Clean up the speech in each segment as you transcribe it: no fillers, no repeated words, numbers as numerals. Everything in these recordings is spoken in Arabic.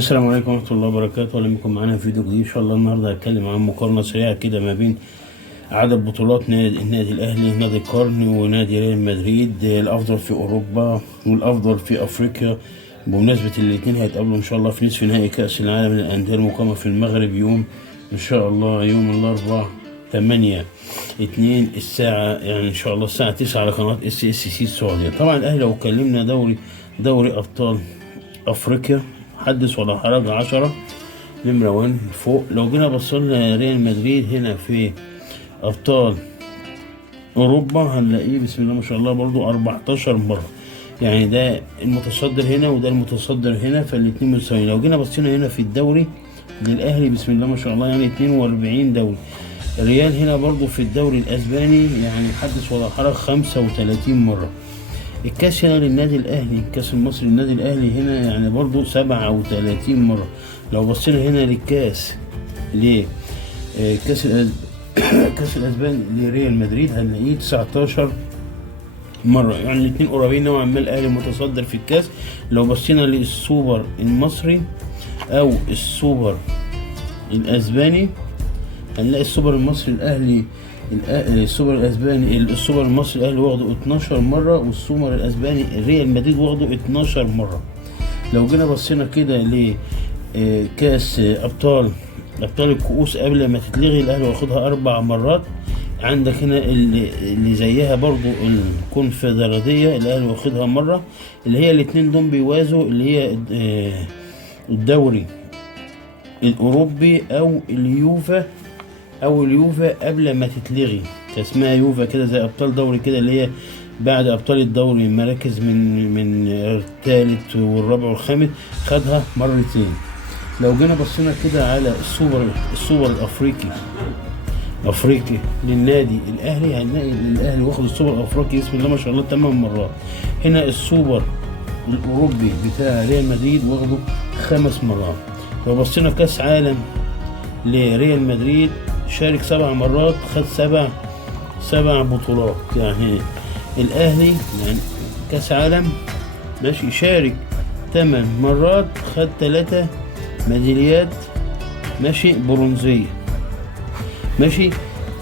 السلام عليكم ورحمة الله وبركاته. أهلا بكم معانا في فيديو جديد. إن شاء الله النهاردة هتكلم عن مقارنة سريعة كده ما بين عدد بطولات النادي الأهلي، نادي القرن، ونادي ريال مدريد، الأفضل في أوروبا والأفضل في أفريقيا. بمناسبة الاتنين هيتقابلوا إن شاء الله في نصف نهائي كأس العالم للأندية المقامة في المغرب يوم إن شاء الله يوم الأربعاء 8/2 الساعة، يعني إن شاء الله الساعة 9 على قناة SSC السعودية. طبعا الأهلي لو اتكلمنا دوري أبطال أفريقيا حدث ولا حرج 10 نمرة 1 فوق. لو جينا بصينا ريال مدريد هنا في أبطال أوروبا هنلاقيه بسم الله ما شاء الله برضو 14 مرة، يعني ده المتصدر هنا وده المتصدر هنا، فالاتنين متساويين. لو جينا بصينا هنا في الدوري للأهلي بسم الله ما شاء الله يعني 42 دوري. الريال هنا برضو في الدوري الأسباني يعني حدث ولا حرج 35 مرة. الكاس هنا للنادي الأهلي، الكاس المصري للنادي الأهلي هنا يعني برضو 37 مرة. لو بصينا هنا للكاس كاس الأسباني لريال مدريد هنلاقيه 19 مرة، يعني الاتنين قريبين نوعا ما. الأهلي متصدر في الكاس. لو بصينا للسوبر المصري أو السوبر الأسباني هنلاقي السوبر المصري الأهلي السوبر الاسباني السوبر المصري الاهلي واخده 12 مره، والسوبر الاسباني ريال مدريد واخده 12 مره. لو جينا بصينا كده لكاس ابطال الكؤوس قبل ما تتلغي الاهلي واخدها 4 مرات. عندك هنا اللي زيها برضو الكونفدراليه الاهلي واخدها مره، اللي هي الاتنين دول بيوازوا اللي هي الدوري الاوروبي او اليوفا قبل ما تتلغي، اسمها يوفا كده زي ابطال دوري كده، اللي هي بعد ابطال الدوري مراكز من الثالث والرابع والخامس خدها مرتين. لو جينا بصينا كده على السوبر الافريقي للنادي الاهلي هنلاقي الاهلي واخد السوبر الافريقي بسم الله ما شاء الله 8 مرات. هنا السوبر الاوروبي بتاع ريال مدريد واخده 5 مرات. لو بصينا كاس عالم لريال مدريد شارك 7 مرات، خد 7 بطولات. يعني الأهلي يعني كأس عالم ماشي شارك 8 مرات، خد 3 ميداليات ماشي برونزية ماشي.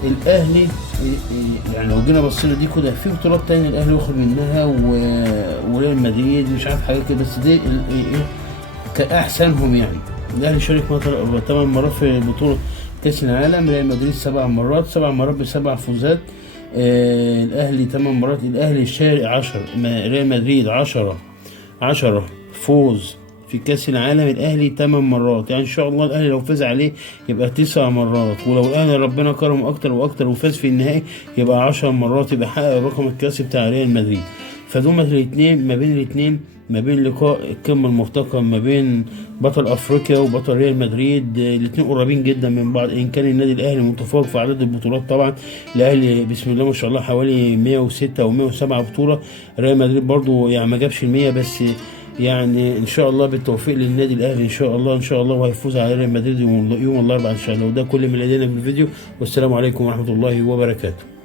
الأهلي يعني لو جينا بصينا دي كده في بطولات تانية الأهلي واخد منها وريال مدريد مش عارف حاجات كده، بس دي كأحسنهم. يعني الأهلي شارك 8 مرات في بطولة كأس العالم، ريال مدريد 7 مرات ب7 فوزات. الأهلي 8 مرات، الأهلي شارك 10، ريال مدريد 10 فوز في كأس العالم، الأهلي 8 مرات. يعني إن شاء الله الأهلي لو فاز عليه يبقى 9 مرات، ولو الأهلي ربنا كرمه أكتر وأكتر وفاز في النهائي يبقى 10 مرات، يبقى حقق الرقم القياسي بتاع ريال مدريد. فدوما الاتنين ما بين لقاء القمة المفتقة ما بين بطل أفريقيا وبطل ريال مدريد، الاتنين قريبين جدا من بعض. إن كان النادي الأهلي متفوق في عدد البطولات طبعا، الأهلي بسم الله ما شاء الله حوالي 106 أو 107 بطولة، ريال مدريد برضو يعني ما جابش 100، بس يعني إن شاء الله بالتوفيق للنادي الأهلي إن شاء الله وهيفوز على ريال مدريد يوم الأربعاء إن شاء الله. وده كل ما لدينا في الفيديو، والسلام عليكم ورحمة الله وبركاته.